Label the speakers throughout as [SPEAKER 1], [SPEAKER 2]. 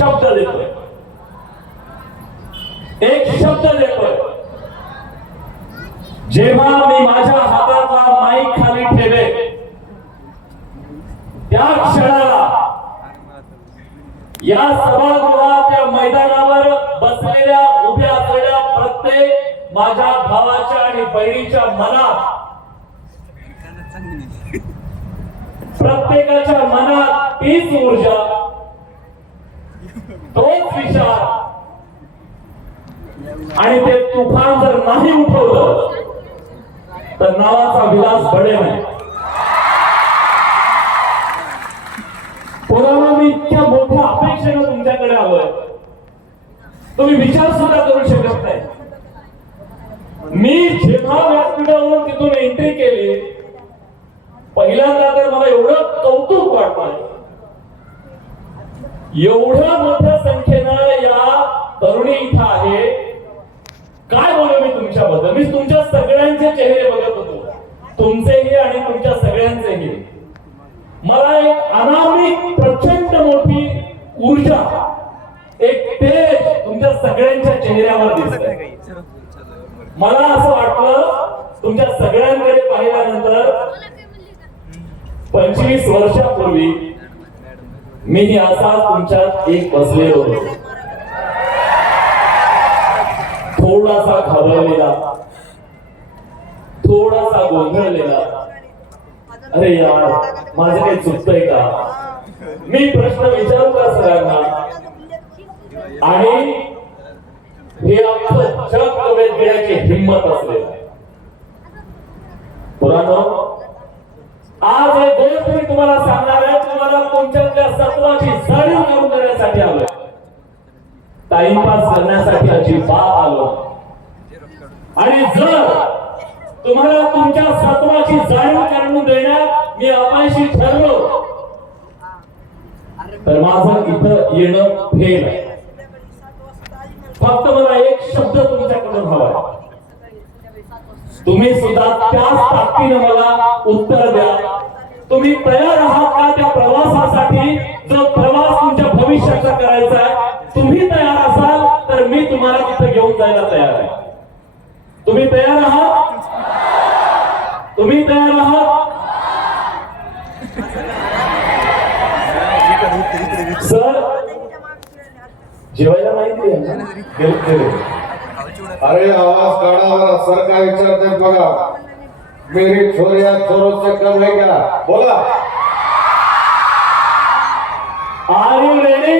[SPEAKER 1] शब्द देतोय. एक शब्द देतोय. जेव्हा मी माझ्या हातातला माईक खाली ठेवे त्या क्षणाला या सभागृहाच्या मैदानावर बसलेल्या उभ्या असलेल्या प्रत्येक माझ्या भावाच्या आणि बहिणीच्या मनात प्रत्येकाच्या मनात तीच ऊर्जा तोच विचार. आणि ते तुफान जर नाही उठवलं तर नावाचा विलास बडे नाही. पुरावा मी इतक्या मोठ्या अपेक्षेनं तुमच्याकडे आलोय. तुम्ही विचार सुद्धा करू शकत नाही. मी जेव्हा व्यासपीठावरून तिथून एंट्री केली पहिल्यांदा तर मला एवढं कौतुक वाटलं एवढ्या मोठ्या संख्येनं या तरुणी इथं आहे. काय बोलू मी तुमच्याबद्दल? मी तुमच्या सगळ्यांचे चेहरे बघत होतो. तुमचेही आणि तुमच्या सगळ्यांचेही. मला एक अनामिक प्रचंड मोठी ऊर्जा एक तेज तुमच्या सगळ्यांच्या चेहऱ्यावर दिसत मला असं वाटलं तुमच्या सगळ्यांकडे पाहिल्यानंतर पंचवीस वर्षापूर्वी मी असाच तुमच्यात एक बसलेलो. थोडासा घाबरलेला. थोडासा गोंधळलेला. अरे यार माझं काही चुकतंय का? मी प्रश्न विचारू का सगळ्यांना? आणि हे आपलं जग कवेत घेण्याची हिंमत असलेलं पुराण टाइमपास करण्यासाठी अजिबात आलो आणि जर तुम्हाला तुमच्या सत्वाची जाणीव करून देण्यात मी अपयशी ठरलो तर माझं इथं येणं फेल फक्त मला एक शब्द तुमच्याकडून हवा तुम्ही सुद्धा त्याच ताकदीनं मला उत्तर द्या. तुम्ही तयार आहात का त्या प्रवासासाठी? जो प्रवास तुमच्या भविष्याचा करायचा आहे घेऊन जायला तयार आहे. तुम्ही तयार आहात? तुम्ही तयार आहात? सर जेवायला माहिती आहे.
[SPEAKER 2] अरे आवाज़ काढा सर काय विचारते बघा. मेरी छोरिया छोरों से कम है क्या बोला.
[SPEAKER 1] Are you ready?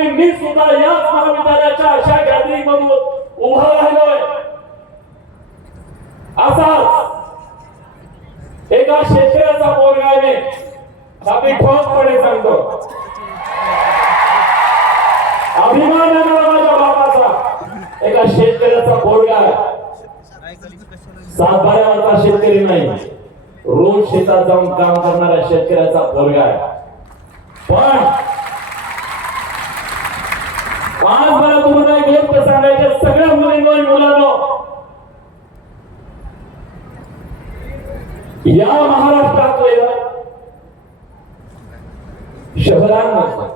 [SPEAKER 1] वर्षांपूर्वी मी सुद्धा याच महाविद्यालयाच्या अशा गॅदरिंग मधून उभा राहिलोय. असाच एका शेतकऱ्याचा पोरगा आहे आम्ही ठोसपणे सांगतो. अभिमान माझ्या बाबाचा एका शेतकऱ्याचा पोरगा आहे. सातबाऱ्यावरचा शेतकरी नाही. रोज शेतात जाऊन काम करणाऱ्या शेतकऱ्याचा पोरगा आहे. पण आज मला तुम्हाला एक गोष्ट सांगायची सगळ्या मुलींवर मुलांनो या महाराष्ट्रातल्या शहरांमध्ये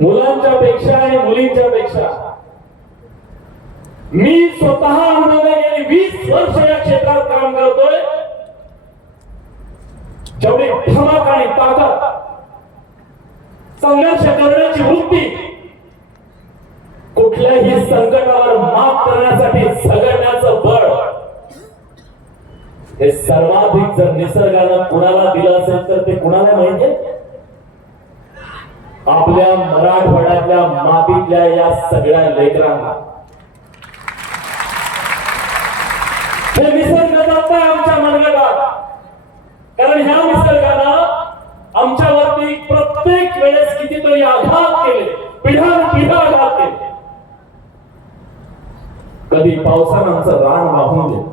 [SPEAKER 1] मुलांच्या पेक्षा आणि मुलींच्या पेक्षा मी स्वतः अनुभवले गेली वीस वर्ष या क्षेत्रात काम करतोय. जेवढी ठमक आणि ताकद संघर्ष करण्याची वृत्ती संकटावर मात करण्यासाठी झगडण्याचं बळ. हे सर्वाधिक जर निसर्गानं कुणाला दिलं असेल तर ते कुणाला माहितीये आपल्या मराठवाड्यातल्या मातीतल्या या सगळ्या लेकरांना. हे निसर्ग आमच्या मनगटात. कारण ह्या कधी पावसानं आमचं रान वाहून गेलं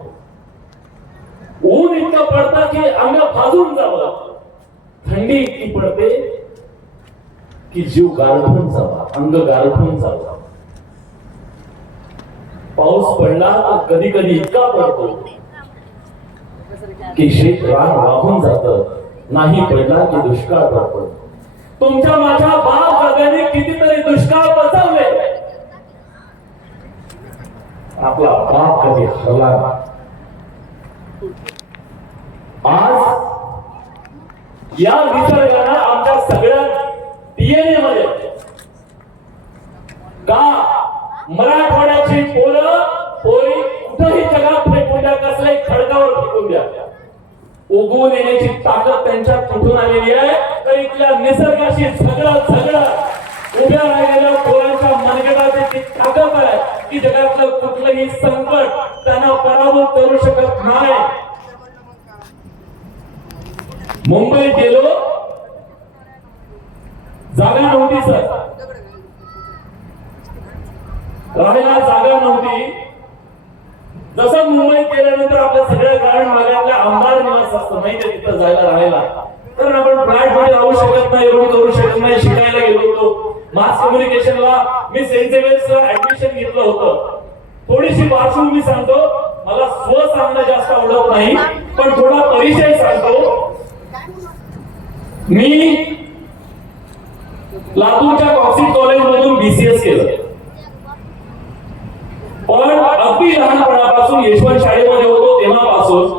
[SPEAKER 1] ऊन इतकं पडतं की अंग भाजून जावं थंडी इतकी पडते की जीव गारठून जावा अंग गारठून जावा. पाऊस पडला तर कधी कधी इतका पडतो की शेत रान वाहून जात नाही पडला की दुष्काळ पडतो. तुमच्या माझ्या बाप दादाने कितीतरी दुष्काळ बचावले आपला बाप कधी हरला? आज या निसर्गानं आमच्या सगळ्या डीएनए मध्ये का मराठवाड्याची पोरं पोरी कुठंही जगात फेकून द्या कसल्याही खडकावर फेकून द्या. उगवून येण्याची ताकद त्यांच्यात कुठून आलेली आहे? तर इथल्या निसर्गाशी सगळं सगळं उभ्या राहिलेल्या पोरांच्या मनगटाची ती ताकद आहे की जगातलं कुठलंही संकट त्यांना पराभूत करू शकत नाही. मुंबईत गेलो. जागा नव्हती सर. राहायला जागा नव्हती. जसं मुंबईत गेल्यानंतर आपल्या सगळ्या ग्रामीण भागातल्या आमदार निवास असतं माहितीये तिथं जायला राहायला. कारण आपण फ्लॅटमध्ये राहू शकत नाही रूम करू शकत नाही शिकायला गेलो होतो. मास कम्युनिकेशनला मी सेंट थोडीशी पार्श्वभूमी सांगतो मला स्व सांगणं जास्त आवडत नाही पण थोडा परिचय सांगतो. मी लातूरच्या कॉक्सिट कॉलेज मधून बीसीएस केलं. पण अगदी लहानपणापासून यशवंत शाळेमध्ये होतो तेव्हापासून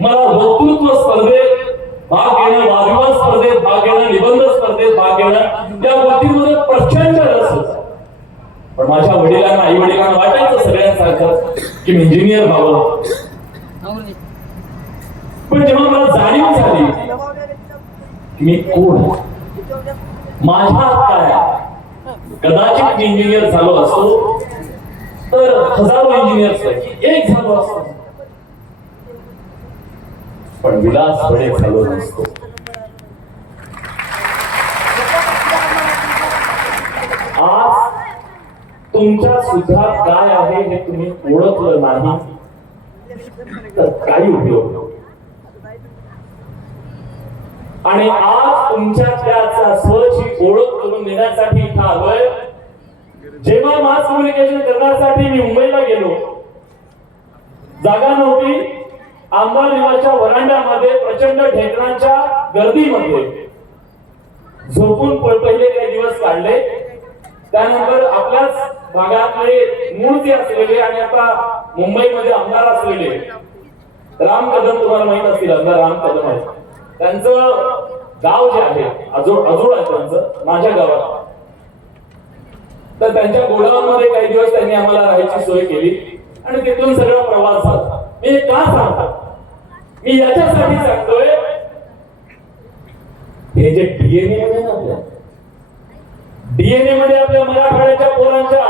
[SPEAKER 1] मला वक्तृत्व स्पर्धेत भाग घेणं वादविवाद स्पर्धेत भाग घेणं निबंध स्पर्धेत भाग घेणं या गोष्टींमध्ये प्रचंड रस होता. पण माझ्या वडिलांना आई वडिलांना वाटायचं सगळ्यांसारखं की मी इंजिनियर व्हावं. पण जेव्हा मला जाणीव झाली मी कोण माझ्या काय कदाचित मी इंजिनियर झालो असतो तर हजारो इंजिनियर पैकी एक झालो असतो. पण विलास बडे झालो नसतो. आज तुमच्या सुद्धा काय आहे हे तुम्ही ओळखलं नाही? तर काही उपयोग आणि आज तुमच्या त्याचा स्वची ओळख करून देण्यासाठी इथं आलोय. जेव्हा मास कम्युनिकेशन करण्यासाठी मी मुंबईला गेलो जागा नव्हती. आंबालिवाच्या वरांड्यामध्ये प्रचंड ढेकणांच्या गर्दीमध्ये झोपून पहिले काही दिवस काढले. त्यानंतर आपल्याच भागातले मूळचे असलेले आणि आता मुंबईमध्ये आमदार असलेले राम कदम तुम्हाला माहीत असतील आमदार राम कदम आहे त्यांचं गाव जे आहे अजोड अजोड आहे त्यांचं माझ्या गावात. तर त्यांच्या गोडाऊनमध्ये काही दिवस त्यांनी आम्हाला राहायची सोय केली आणि तिथून सगळा प्रवास झाला. मी हे का सांगतो? मी याच्यासाठी सांगतोय हे जे डीएनए आहे ना आपल्या डीएनए मध्ये आपल्या मराठवाड्याच्या पोरांच्या